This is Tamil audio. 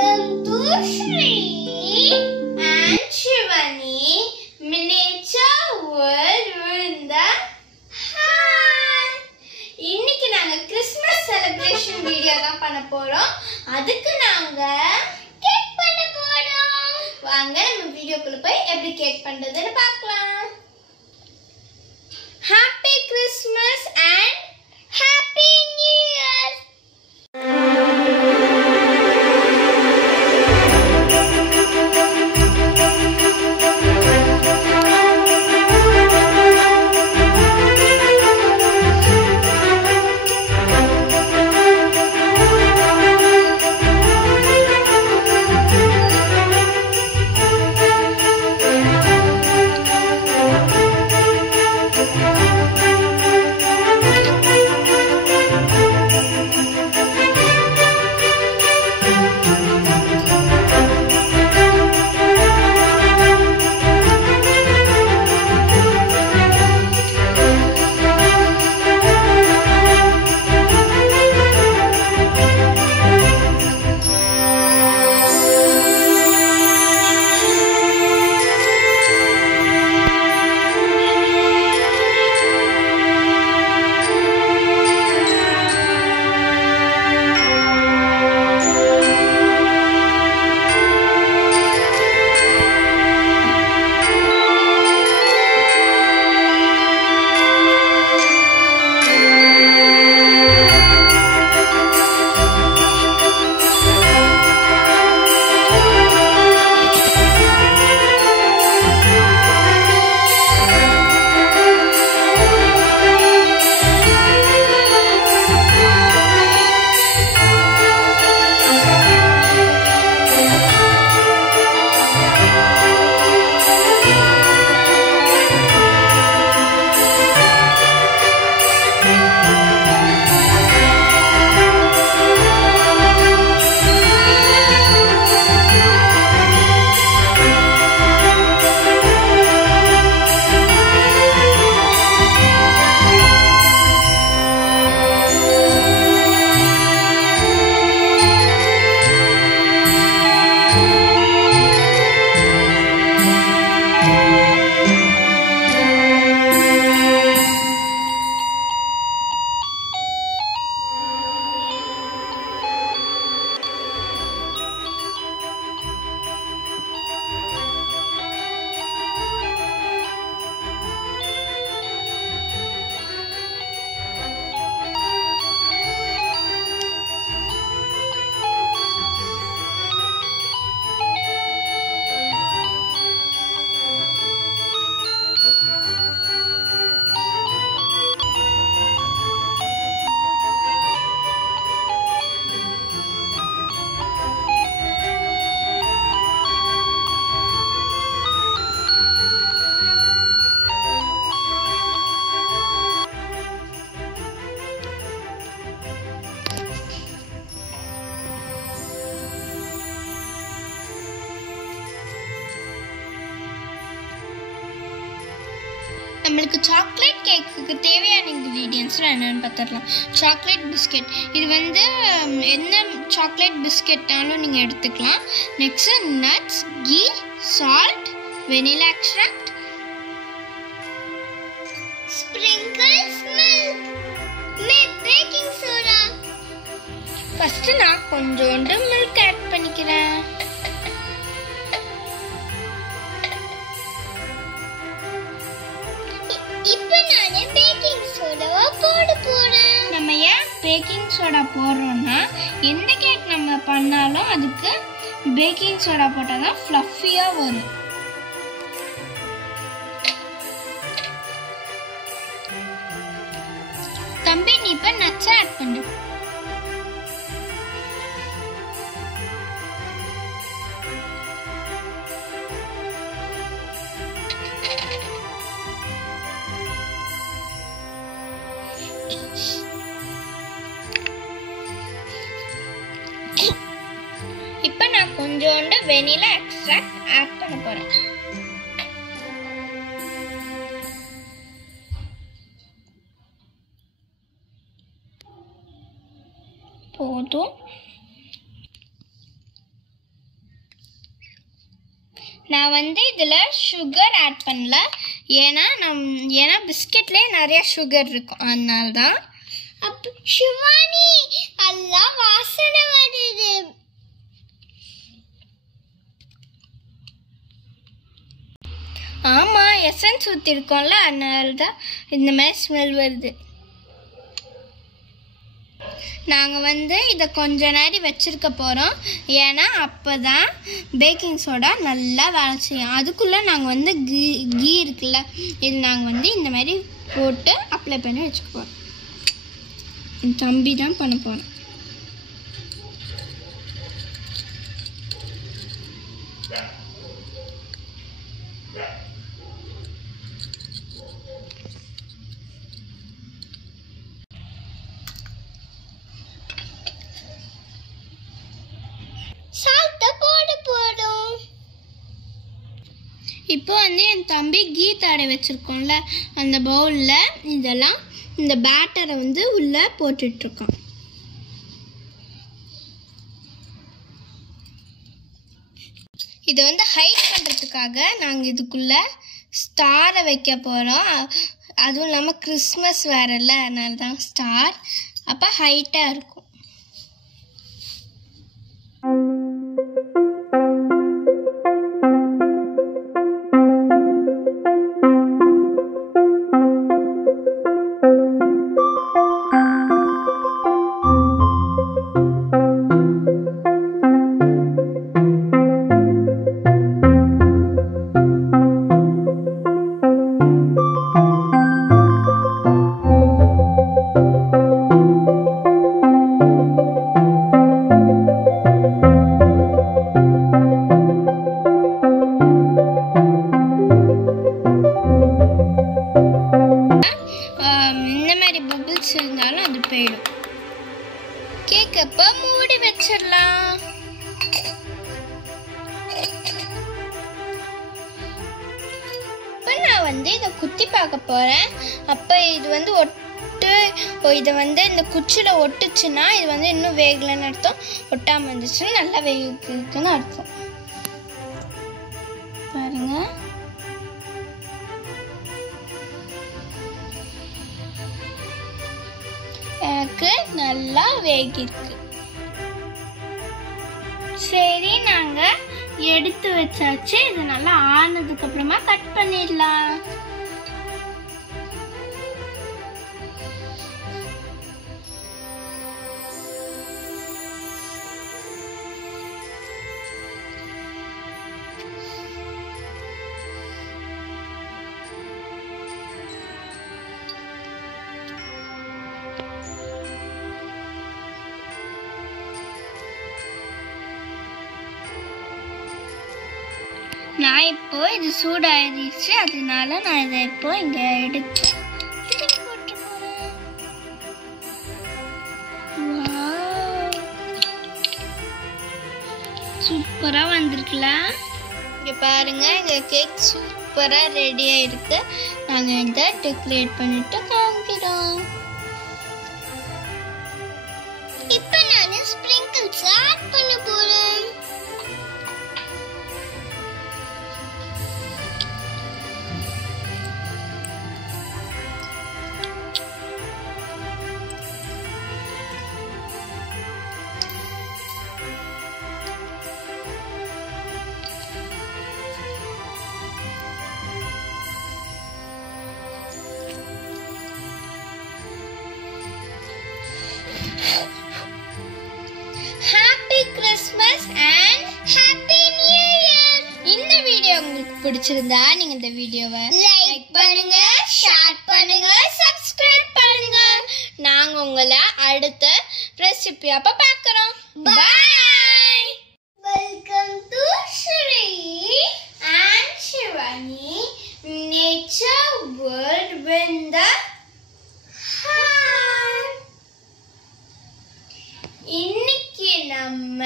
Welcome to Shri and Shivani Miniature World Vrinda. Hi! இன்னைக்கு நாங்க கிறிஸ்மஸ் செலிப்ரேஷன் வீடியோ தான் பண்ண போறோம். அதுக்கு நாங்க கேக் பண்ண போறோம். வாங்க நம்ம வீடியோக்குள்ள போய் எப்படி கேக் பண்றதுன்னு பார்க்கலாம். Happy Christmas and Happy New Year! நம்மளுக்கு சாக்லேட் கேக்குக்கு தேவையான இன்கிரீடியன்ட்ஸ்லாம் என்னென்னு பார்த்துடலாம். சாக்லேட் பிஸ்கெட், இது வந்து என்ன சாக்லேட் பிஸ்கெட்டாலும் நீங்கள் எடுத்துக்கலாம். Next nuts, ghee, salt, vanilla extract, sprinkles, milk, baking soda. First நான் கொஞ்சோண்டு மில்க் ஆட் பண்ணிக்கிறேன். நம்ம ஏன் பேக்கிங் சோடா போடுறோம்னா, எந்த கேக் நம்ம பண்ணாலும் அதுக்கு பேக்கிங் சோடா போட்டால் தான் ஃப்ளஃபியாக வரும். தம்பி, நீ இப்போ நட்ஸ் ஆட் பண்ணு. இப்போ நான் கொஞ்சோண்டு வெனிலா எக்ஸ்ட்ராக்ட் ஆட் பண்ண போறேன். போதும். நான் வந்து இதில் சுகர் ஆட் பண்ணல, ஏன்னா பிஸ்கெட்லேயே நிறைய சுகர் இருக்கும், அதனால தான். அப்போ ஷிவானி எல்லாம் வாசனை வருது. ஆமாம், எசன்ஸ் ஊற்றிருக்கோம்ல, அதனால தான் இந்த மாதிரி ஸ்மெல் வருது. நாங்கள் வந்து இதை கொஞ்ச நேரம் வச்சுருக்க போகிறோம், ஏன்னா அப்போ தான் பேக்கிங் சோடா நல்லா வேலை செய்யும். அதுக்குள்ளே நாங்கள் வந்து கீ இருக்குல்ல, இது நாங்கள் வந்து இந்த மாதிரி போட்டு அப்ளை பண்ணி வச்சுக்க போகிறோம். என் தம்பி தான் பண்ண போகிறேன். இப்போ வந்து என் தம்பி கீ தாடை வச்சுருக்கோம்ல, அந்த பவுலில் இதெல்லாம் இந்த பேட்டரை வந்து உள்ளே போட்டுட்ருக்கோம். இதை வந்து ஹைட் பண்ணுறதுக்காக நாங்கள் இதுக்குள்ளே ஸ்டாரை வைக்க போகிறோம். அதுவும் இல்லாமல் கிறிஸ்மஸ் வேறல்ல, அதனால தான் ஸ்டார். அப்போ ஹைட்டாக இருக்கும். இருந்தாலும் அது போயிடும். கேக்கப்ப மூடி வச்சிடலாம். இப்போ நான் வந்து இதை குத்தி பார்க்க போறேன். அப்போ இது வந்து இதை வந்து இந்த குச்சியில் ஒட்டுச்சுன்னா இது வந்து இன்னும் வேகலைன்னு அர்த்தம். ஒட்டாமல் இருந்துச்சுன்னா நல்லா வேகுதுன்னு அர்த்தம். பாருங்க, எனக்கு நல்லா வேகிருக்கு. சரி, நாங்க எடுத்து வச்சாச்சு. இது நல்லா ஆனதுக்கு அப்புறமா கட் பண்ணிடலாம். நான் இப்போ இது சூடாயிருச்சு, அதனால நான் இதை இப்போ இங்க எடுத்து போட்டு போறேன். சூப்பரா வந்திருக்குல. இங்க பாருங்க, இந்த கேக் சூப்பரா ரெடி ஆயிருக்கு. நாங்க இதை டெக்கரேட் பண்ணிட்டு காமிக்கிறோம். இப்போ நான் ஸ்ப்ரிங்கிள்ஸ் ஆட் பண்ண போறேன். Happy Christmas and happy new year. இந்த வீடியோ உங்களுக்கு பிடிச்சிருந்தா நீங்க இந்த வீடியோவை லைக் பண்ணுங்க, ஷேர் பண்ணுங்க, சப்ஸ்கிரைப் பண்ணுங்க. நாங்க உங்களை அடுத்த ரெசிபி அப்ப பார்க்கறோம். Bye. Welcome to Sri and Shivani nature world with the இன்னைக்கு நம்ம